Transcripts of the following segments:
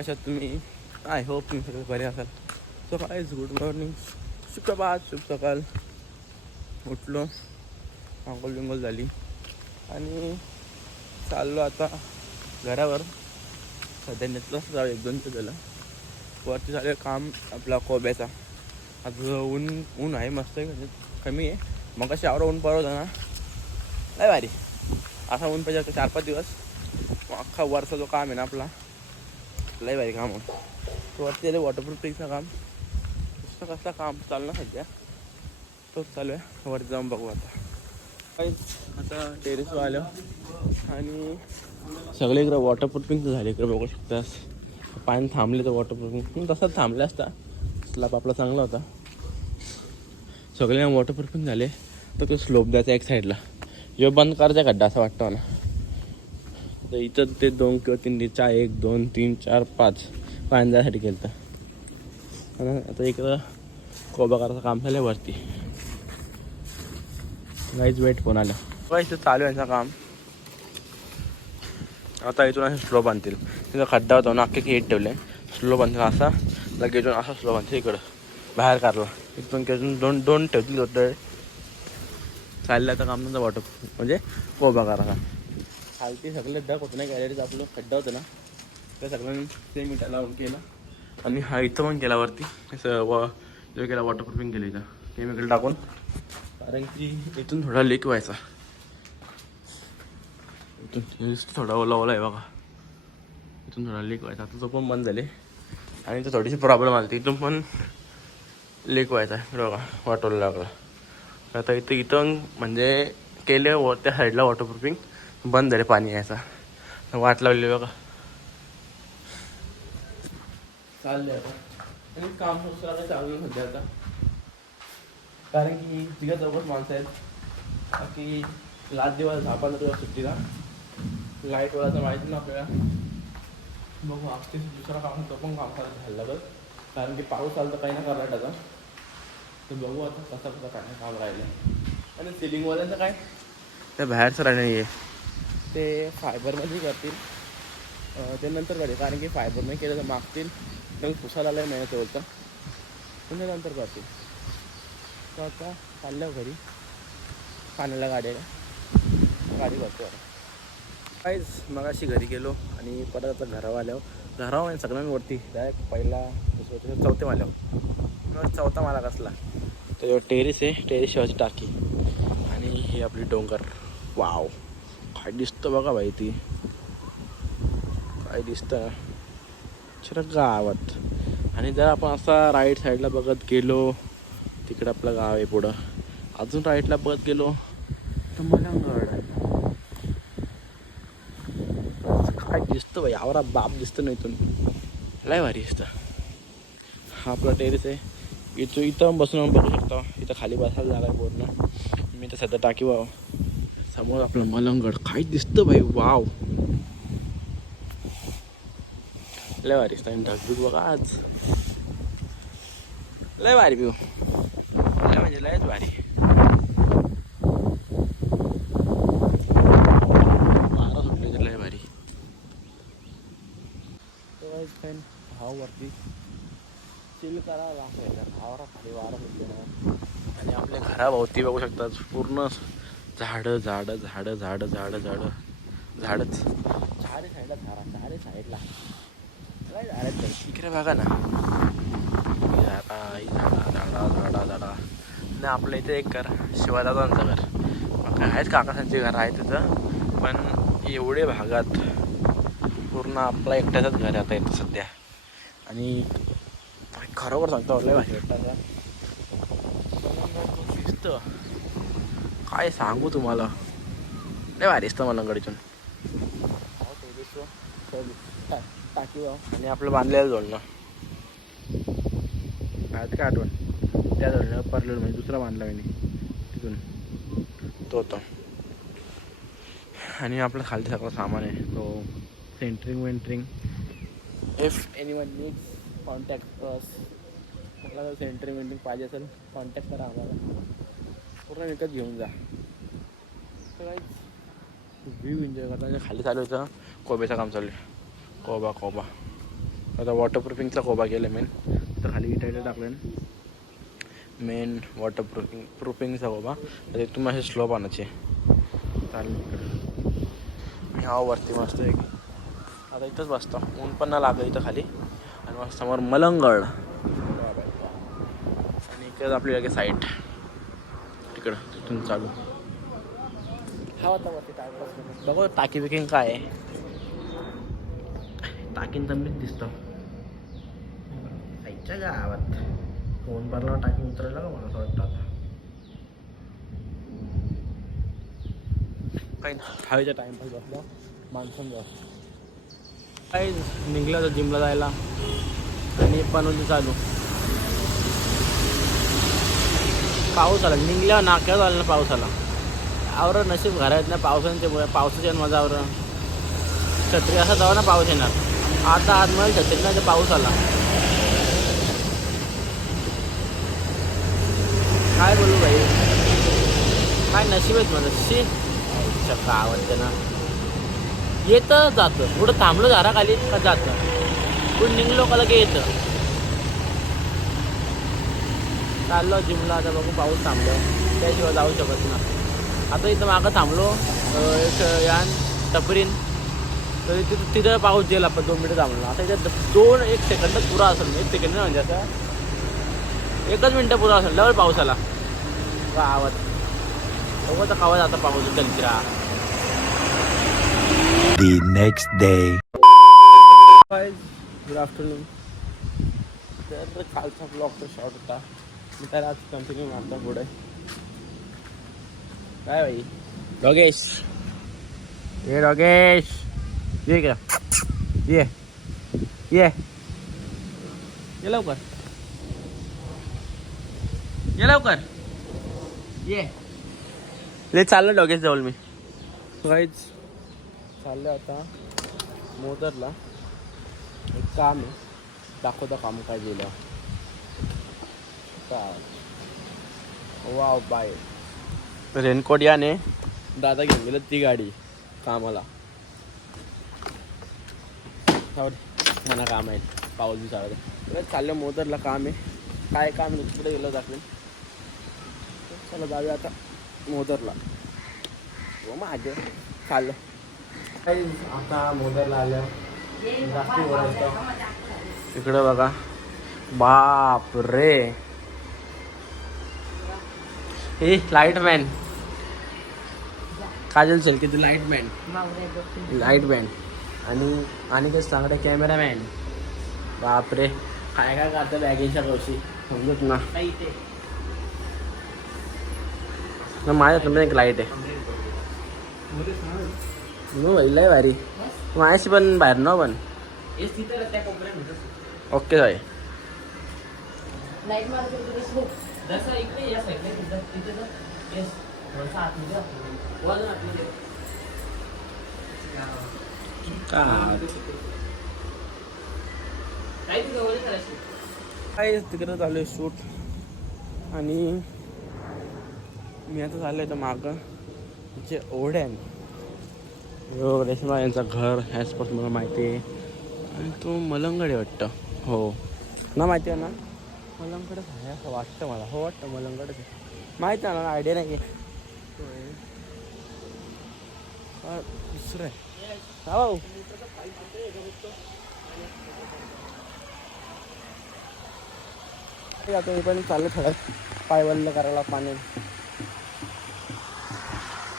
कशात तुम्ही? I hope तुम्ही सगळे बरे असाल. सो काय गुड मॉर्निंग सुप्रभात शुभ सकाळ. उठलो. आंघोळ बिंगोल झाली. आणि चाललो आता घरावर. सध्या नेतलं जाऊ एक दोन ते झालं. वरती झालं काम आपला कोब्याचा. आता ऊन ऊन आहे मस्त आहे म्हणजे कमी आहे. मग कशी आवडं ऊन पडवतं ना. नाही भारी. असा ऊन पाहिजे आता चार पाच दिवस. अख्खा वरचा जो काम आहे ना आपला. लय भारी काम आहे. तो वरती आले वॉटरप्रूफिंगचं काम. कसं कसलं काम चालू सध्या. तोच चालू आहे. वरती जाऊन बघू आता. आता टेरेसवर आलो. आणि सगळे इकडं वॉटरप्रूफिंगचं झाले. इकडे बघू शकतास. पाणी थांबले तर वॉटरप्रूफिंग तसंच थांबले असता. स्लॅब आपला चांगला होता. सगळे वॉटरप्रूफिंग झाले. तर तो स्लोप द्यायचा एक साईडला यो बंद करायचा खड्डा असं वाटतं मला. तर इथं ते दोन किंवा तीन चार एक दोन तीन चार पाच पाणी जायसाठी केलं तर आता इकडं कोबा करायचं काम झालं वरती. काहीच वेट फोन आलं. बघा इथं चालू आहे यांचं काम. आता इथून असे स्लो बांधतील. तिथं खड्डा होता ना अख्खे हेट ठेवले. स्लो बांधतील असा लगेच इथून असा स्लो बांधतील इकडं. बाहेर काढला. इथून अजून दोन दोन ठेवतील होतं. चाललं आता काम नंतर वाटप म्हणजे कोबा करायचा खालती सगळे डक होतं ना गॅलरीत आपलं खड्डा होतं ना त्या सगळ्यांनी ते मिठा लावून केलं. आणि हा इथं पण केला वरती. असं व जो केला वॉटरप्रूफिंग केलं इथं. केमिकल टाकून. कारण की इथून थोडा लीक व्हायचा. इथून थोडा ओला ओला आहे बघा. इथून थोडा लीक व्हायचा. आता तो पण बंद झाले. आणि तो थोडीशी प्रॉब्लेम आली. इथून पण लीक व्हायचा आहे. बघा वाटोला लागला. आता इथं इथं म्हणजे केले व त्या साईडला वॉटरप्रूफिंग बंद झाले पाणी यायचा. वाट लावली बघा. चाललंय आता. आणि काम चालू नाही सध्या आता. कारण की तिघा चौकच माणसं आहेत. बाकी लाच दिवस झापाला तुला सुट्टीला. लाइट वालाचं माहिती ना आपल्याला. बघू आपली दुसरा काम तो पण काम करायचं झालं लागत कारण की पाऊस आला तर काही ना कर्नाटकचा तर बघू आता कसा कसा काय काम राहिलं आणि सिलिंगवाल्यांचं काय? ते बाहेरचं राहिलं नाही आहे ते फायबरमध्ये करतील. ते नंतर करतील कारण की फायबर नाही केलं तर मागतील. मग पुसायला आलं नाही होतं पण नंतर करतील. तर आता चाललं घरी. पाण्याला गाडीला गाडी करतो काहीच मग अशी घरी गेलो आणि परत आता घरावर आल्यावर घरावर म्हणजे आणि सगळ्यांवरती डायरेक्ट पहिला दुसरा चौथे माल्यावर चौथा माला कसला? तर टेरेस आहे टेरिस शिवाची टाकी. आणि ही आपली डोंगर. वाव काय दिसतं बघा बाई ती. काय दिसतं? छान गावात. आणि जर आपण असा राईट साईडला बघत गेलो तिकडं आपलं गाव आहे पुढं. अजून राईटला बघत गेलो तर मलंगड आहे काय दिसतं बाई? आवरा बाप दिसतं ना इथून. लय भारी दिसतं. हा आपला टेरेस आहे. इथं इथं बसून बघू शकतो. इथं खाली बसायला जागा आहे पूर्ण. मी तर सध्या टाकी वाव समोर आपलं मलंगड. काय दिसतं भाई वाव. लय भारी आणि ढगबुग बघा आज. लय भारी व्यू लय म्हणजे लयच भारी. वारा सुटले लय भारी. भाव वरती. चिल करा लागतं भावारा खाली वारा सुटले आणि आपल्या घराभोवती बघू शकतात पूर्ण. झाडं झाडं झाडं झाडं झाडं झाडं. झाडच. झाडे साईडला झाडा झाडे साईडला. काय झाडं बघा ना. झाडा झाडा झाडा झाडा आपल्या इथे एक घर शिवादादांचं घर. मग आहेत काकासांची घर आहे तिथं. पण एवढे भागात पूर्ण आपला एकट्याचंच घर आता इथं सध्या. आणि खरोबर सांगतो लय भारी वाटतं. दिसतं काय सांगू तुम्हाला? लय भारी दिसतं मला गडीतून टाकी आणि आपलं बांधलेलं जोडणं आज काय आठवण? त्या जोडणं परलेलं म्हणजे दुसरा बांधला मी तिथून. तो होता. आणि आपलं खालती सगळं सामान आहे. तो centering वेंटरिंग if any one needs contact centering वेंटरिंग पाहिजे असेल कॉन्टॅक्ट करा आम्हाला. पूर्ण विकत घेऊन जा. व्ह्यू एन्जॉय करता. खाली चालू होतं. कोब्याचं काम चालू आहे. कोबा कोबा. आता वॉटरप्रूफिंगचा कोबा केला मेन तर खाली इटा टाकलं मेन वॉटरप्रूफिंग प्रूफिंगचा कोबा. तर तुम्ही असे स्लो पाण्याचे चालेल मी हा वरती मस्त एक. आता इथंच बसतो. ऊन पण ना लागलं इथं खाली. आणि मग समोर मलंगड. आणि इकडे आपली लगेच साईट तिथून चालू. हा होता वरती टाइमपास बघू टाकी बिकिंग काय आहे. टाकीन तर मीच दिसतो. आईच्या गावात. फोन भरला टाकी उतरायला का मला असं वाटतं आता? काही नाही हवेचा टाइमपास बसला माणसं जाऊ. काही निघलं तर जिमला जायला. आणि पण चालू. पाऊस आला निघल्यावर नाक्यावर आला ना पाऊस आला आवर नशीब घरात ना पावसाच्या पावसाच्या मजा आवर. छत्री असा जावा ना पाऊस येणार. आता आतमध्ये छत्री नाही तर पाऊस आला. काय बोलू भाई? काय नशीब आहेत माझं? शी का आवडते ना येतं जातं. पुढं थांबलो झारा खाली का जातं? पुढे निघलो का लगे येतं? चाललो जिमला आता बघू पाऊस थांबलो त्याशिवाय जाऊ शकत ना आता इथं मागं थांबलो एक यान टपरीन तर तिथं तिथं पाऊस गेला आपण दोन मिनटं थांबलो. आता इथं दोन एक सेकंद पुरा असेल. एक सेकंद म्हणजे आता एकच मिनटं पुरा असेल. लवकर पाऊस आला. गावात. बघू आता कावात आता पाऊस चलचिरा the next day. Good afternoon तर कालचा ब्लॉग तर शॉर्ट होता. त्याला आज कंटिन्यू मारतो पुढे. काय भाई योगेश ये योगेश ये का ये. ये. ये लवकर. ये लवकर. ये. ले चाललं योगेश जवळ मी. काहीच चाललं आता. मोदरला एक काम आहे. दाखवता काम काय दिलं वाव बाय रेनकोट याने. दादा घेऊन गेलं ती गाडी कामाला. मला काम आहे. पाऊस आहे. चाललं मोदरला काम आहे. काय काम नाही तिकडे गेलं दाखवेन. चला जाऊया आता मोदरला. हो माझं चाललं. काही आता मोदरला आल्या जास्ती बोलायचं. तिकडे बघा. बाप रे हे लाइट मॅन काजल चल की तू लाइट मॅन लाइट मॅन आणि आणि ते सांगते कॅमेरामॅन बाप रे काय काय करतं बॅगेच्या कवशी समजत ना. ना माझ्याकडे एक लाइट आहे. नो लय भारी. माझ्याशी पण बाहेर न पण. ओके साई जसं इकडे या साईडला तिथं तिथे जर थोडंसं आतमध्ये. वळून आतमध्ये. करायची. काय तिकडं चालू आहे शूट. आणि मी आता चाललो आहे मागं. जे ओढ्यान. हो रेशमा यांचं घर ह्याचपासून मला माहिती आहे. आणि तो मलंगड वाटतं. हो. ना माहिती आहे ना? मलमकडंच आहे असं वाटतं मला. हो वाटतं मलमकडंच आहे. माहिती आहे ना आयडिया नाही आहे दुसरं आहे. हो आता हे पण चाललं थोडं. पाय वल्ल करायला पाणी.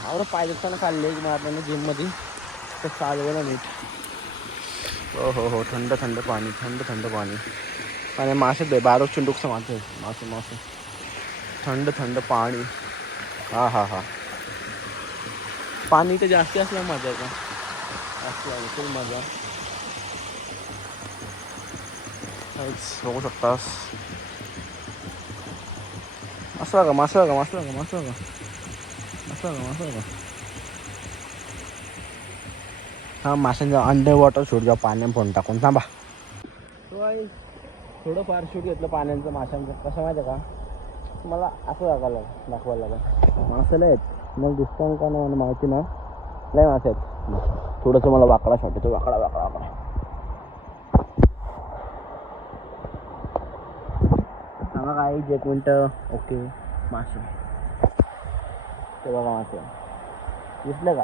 आवडं पाय दुखताना खाल्ले एक मारल्याने जिममध्ये तर चालवलं नीट. हो हो हो. थंड थंड पाणी थंड थंड पाणी. आणि मासे दे बारो चिंडूकचं मासे मासे मासे. थंड थंड पाणी. हा हा हा. पाणी तर जास्ती असलं मजा का असलं फुल मजा. बघू शकतास. असं का मासा का मासा का मासा का मासा का मासा का हा माशांचा अंडर वॉटर शूट जाऊ पाण्यात फोन टाकून. थांबा. थोडंफार शूट घेतलं पाण्यांचं माशांचं. कसं माहिती का? मला असं दाखवायला लागेल दाखवायला लागेल. मासेला आहेत. मग दिसतं का नाही माहिती ना नाही मासे आहेत. थोडंसं मला वाकडा शॉट येतो वाकडा वाकडा वाकडा. सांगा काय एक मिनटं. ओके मासे. ते बघा मासे. दिसलं का?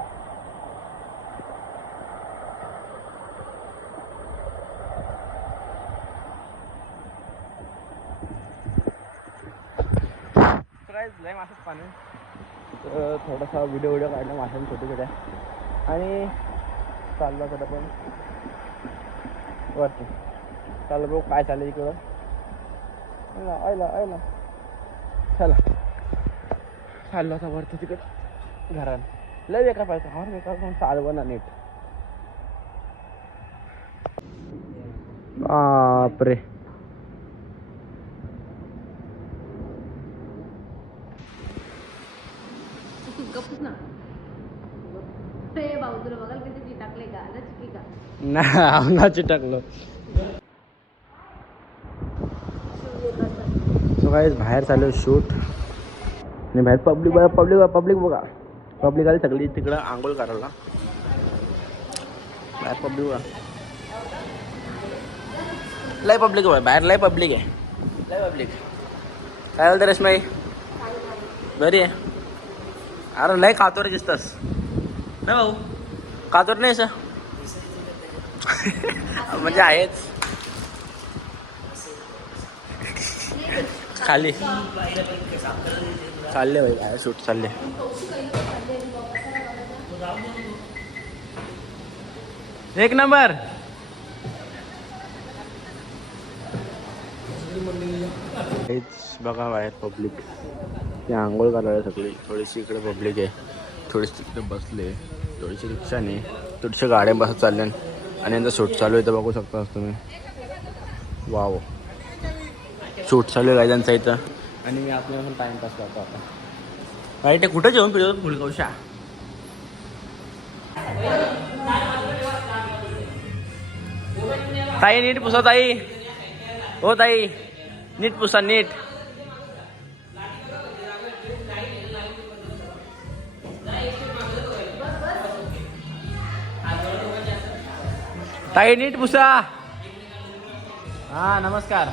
मासेच पाणी तर थोडासा व्हिडिओ व्हिडिओ काढला माशांनी छोटे छोट्या आणि चालला तर पण वरती. चाललं बघू काय चाललं इकडं. ऐला ऐला चला. चाललो आता वरती तिकडं. घरात. लय बेकार पाहिजे. हा बेकार पण चालव ना नीट. बापरे गप्प ना ते बाजूला बघाल किती टाकले का लचकी का नाही अंगाची टाकलं सो काय बाहेर चालू शूट. आणि बाहेर पब्लिक बघा पब्लिक पब्लिक बघा. पब्लिक आली सगळी तिकडं आंघोळ करायला. बाहेर पब्लिक बघा. लय पब्लिक आहे बाहेर लय पब्लिक आहे. लय पब्लिक काय झालं बोलतं रश्माई बरी आहे. अरे लय कातोर दिसतस. ना भाऊ कातोर नाही असं? म्हणजे आहेच. खाली. चालले भाई काय शूट चालले. एक नंबर. हेच बघा बाहेर पब्लिक ते आंघोळ घालायला सगळी. थोडीशी इकडे पब्लिक आहे. थोडीशी तिकडे बसले. थोडीशी रिक्षाने थोडीशा गाड्या बसत चालल्या आणि यांचा शूट चालू आहे तर बघू शकता तुम्ही. वाव. शूट चालू आहे त्यांचा इथं. आणि मी आपल्या पण टाइमपास करतो आता. काय ते कुठं जेवण पिळतो मुलगवशा ताई नीट पुसा ताई. हो ताई. नीट पुसा नीट. ताई नीट पुसा. हा नमस्कार.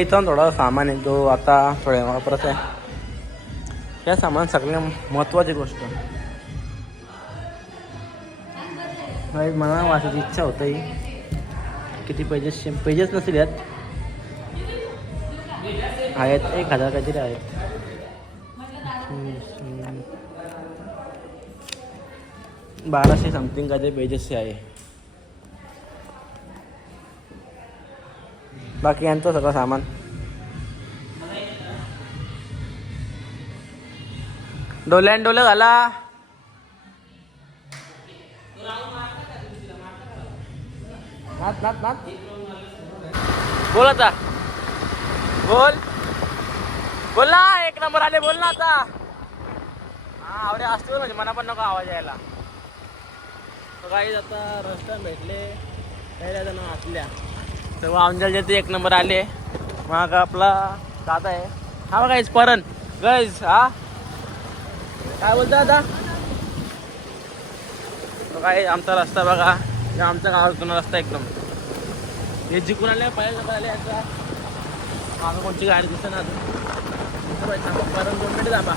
इथं थोडा सामान आहे जो आता थोड्या वापरत आहे. या सामान सगळ्यात महत्त्वाची गोष्ट. मला वाचायची इच्छा होती. किती पेजेस पेजेस नसतील यात. आहेत एक हजार काहीतरी आहेत. बाराशे समथिंग काहीतरी पेजेसचे आहे. बाकी आणतो सगळं सामान. डोल्यान डोलं घाला. नाच. बोल आता. बोल. बोल ना एक नंबर आले बोल ना आता. हा आवडे असतो म्हणजे मना पण नको आवाज यायला. तर काही आता रस्ता भेटले. काही जण असल्या सर्व अंजल ते एक नंबर आले. मग आपला दादा आहे. हा बघा परण. गैस हा. काय बोलतो आता? तो काय आमचा रस्ता बघा. हे आमच्या गावातून रस्ता एकदम. हे जिंकून आले पहिले नंबर आले यांचा. मागं कोणची गाडी दिसत ना अजून. परण दोन मिनिट दाबा